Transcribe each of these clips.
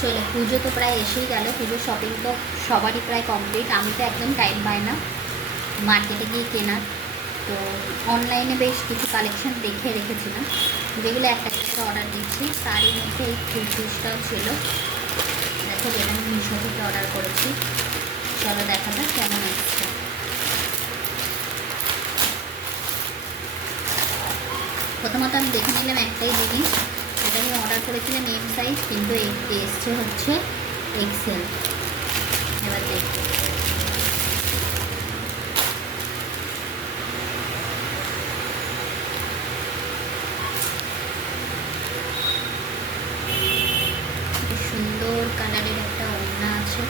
চলো, পুজো তো প্রায় এসেই গেল। পুজোর শপিং তো সবারই প্রায় কমপ্লিট। আমি তো একদম টাইম পাই না মার্কেটে গিয়ে কেনার। তো অনলাইনে বেশ কিছু কালেকশন দেখে রেখেছিলাম, যেগুলো একটা একটা অর্ডার দিচ্ছি। তারই মধ্যে এই কুর্তিসটাও ছিল। দেখো, যেটা আমি মিশো থেকে অর্ডার করেছি। চলো দেখা যাক কেমন আসছে। প্রথমত আমি দেখে নিলাম একটাই জিনিস, এটা আমি অর্ডার করেছিলাম এম সাইজ, কিন্তু এসছে হচ্ছে এক্সেল। এবার দেখো, সুন্দর কালারের একটা ওড়না আছে।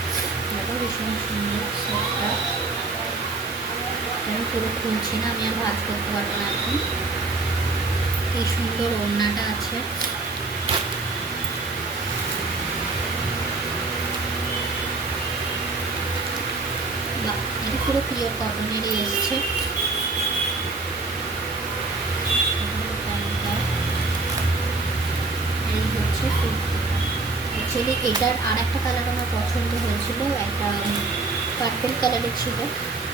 দেখো, ভীষণ সুন্দর সেটটা। আমি পুরো খুলছি না, আমি আর ভাজ করতে পারবো না এখন। এই সুন্দর ওড়নাটা আছে। বাহ, এটা পুরো পিওর কটনেরই এসছে। এই হচ্ছে কুর্তিটা। অ্যাকচুয়ালি এটার আর একটা কালার আমার পছন্দ হয়েছিল, একটা পার্পল কালারের ছিল,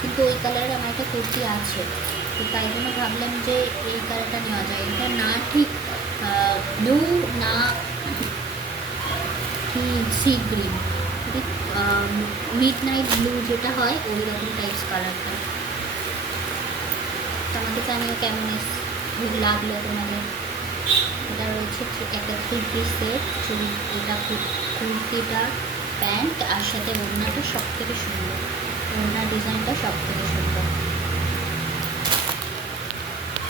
কিন্তু ওই কালারের আমার একটা কুর্তি আছে। তো তাই জন্য ভাবলাম যে এই কালারটা নেওয়া যায়। এটা না ঠিক ব্লু, না সি গ্রিন, ঠিক মিড নাইট ব্লু যেটা হয় ওই রকম টাইপস কালারটা। তো আমাকে জানিও কেমন লাগলো তোমাদের। এটা রয়েছে একটা 3 পিস সেট। এটা কুর্তিটা, প্যান্ট আর সাথে ওড়নাটা সব থেকে সুন্দর। ওড়নার ডিজাইনটা সব থেকে সুন্দর।